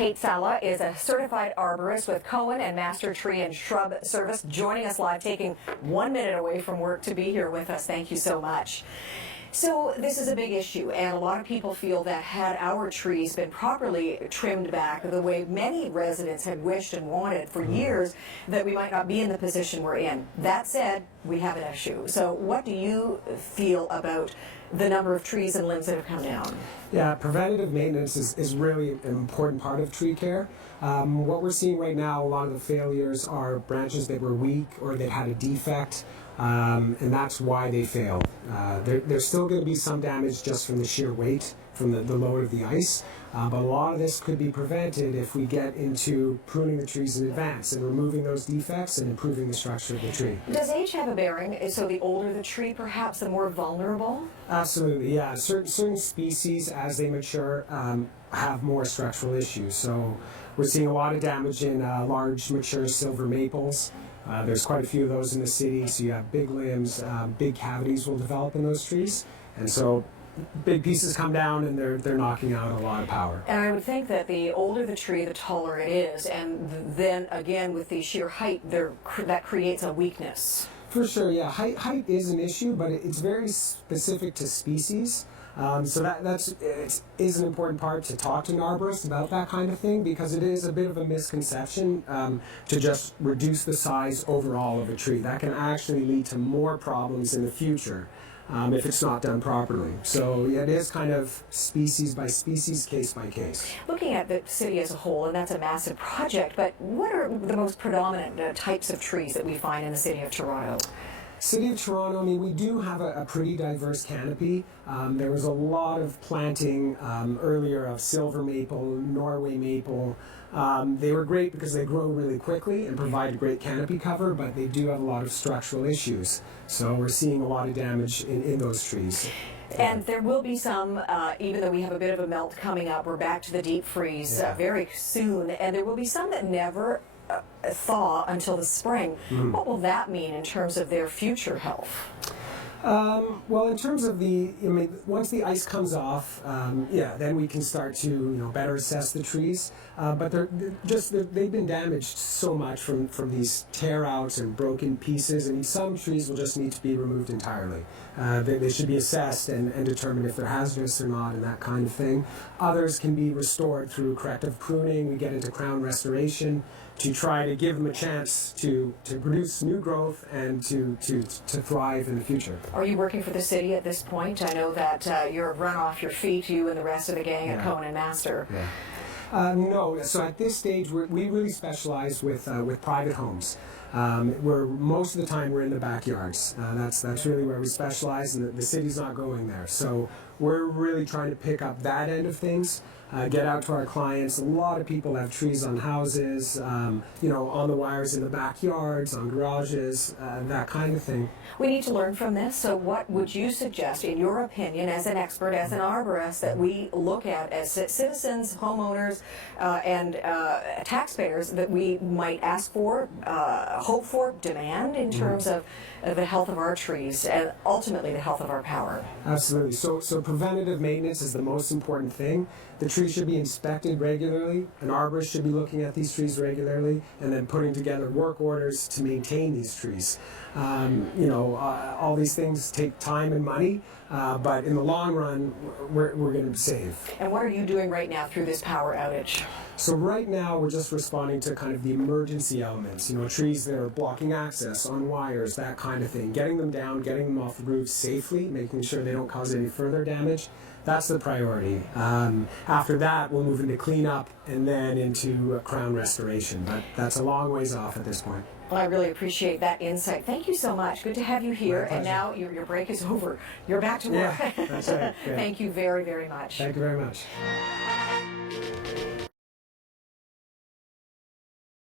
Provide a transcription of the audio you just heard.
Tate Sala is a certified arborist with Cohen and Master Tree and Shrub Service, joining us live, taking 1 minute away from work to be here with us. Thank you so much. So this is a big issue, and a lot of people feel that had our trees been properly trimmed back the way many residents had wished and wanted for years, that we might not be in the position we're in. That said, we have an issue. So what do you feel about the number of trees and limbs that have come down? Yeah, preventative maintenance is really an important part of tree care. What we're seeing right now, a lot of the failures are branches that were weak or that had a defect. And that's why they failed. There's still going to be some damage just from the sheer weight, from the load of the ice, but a lot of this could be prevented if we get into pruning the trees in advance and removing those defects and improving the structure of the tree. Does age have a bearing? So the older the tree, perhaps the more vulnerable? Absolutely, yeah. Certain species, as they mature, have more structural issues. So we're seeing a lot of damage in large, mature silver maples. There's quite a few of those in the city, so you have big limbs, big cavities will develop in those trees, and so big pieces come down and they're knocking out a lot of power. And I would think that the older the tree, the taller it is, and then again with the sheer height, that creates a weakness. For sure, yeah. Height is an issue, but it's very specific to species. So that is an important part to talk to an arborist about that kind of thing, because it is a bit of a misconception to just reduce the size overall of a tree. That can actually lead to more problems in the future if it's not done properly. So yeah, it is kind of species by species, case by case. Looking at the city as a whole, and that's a massive project, but what are the most predominant types of trees that we find in the city of Toronto? City of Toronto, I mean, we do have a pretty diverse canopy. There was a lot of planting earlier of silver maple, Norway maple. They were great because they grow really quickly and provide great canopy cover, but they do have a lot of structural issues. So we're seeing a lot of damage in those trees. And there will be some, even though we have a bit of a melt coming up, we're back to the deep freeze very soon, and there will be some that never thaw until the spring. Mm-hmm. What will that mean in terms of their future health? Well, in terms of once the ice comes off, then we can start to better assess the trees. But they've been damaged so much from these tear outs and broken pieces. I mean, some trees will just need to be removed entirely. They should be assessed and determined if they're hazardous or not, and that kind of thing. Others can be restored through corrective pruning. We get into crown restoration to try to give them a chance to produce new growth and to thrive in the future. Are you working for the city at this point? I know that you're run off your feet, you and the rest of the gang at Cohen and Master. Yeah. No, so at this stage we really specialize with private homes. Where most of the time we're in the backyards. That's really where we specialize, and the city's not going there. So we're really trying to pick up that end of things, get out to our clients. A lot of people have trees on houses, on the wires in the backyards, on garages, that kind of thing. We need to learn from this. So what would you suggest, in your opinion, as an expert, as an arborist, that we look at as citizens, homeowners, and taxpayers, that we might ask for, hope for, demand in terms of the health of our trees and ultimately the health of our power? Absolutely. So preventative maintenance is the most important thing. The trees should be inspected regularly. An arborist should be looking at these trees regularly and then putting together work orders to maintain these trees. All these things take time and money, but in the long run, we're going to save. And what are you doing right now through this power outage? So right now, we're just responding to kind of the emergency elements, trees that are blocking access on wires, that kind of thing. Getting them down, getting them off the roofs safely, making sure they don't cause any further damage. That's the priority. After that, we'll move into cleanup and then into crown restoration, but that's a long ways off at this point. Well, I really appreciate that insight. Thank you so much. Good to have you here. And now your break is over. You're back to work. Yeah, that's right. Yeah. Thank you very, very much. Thank you very much.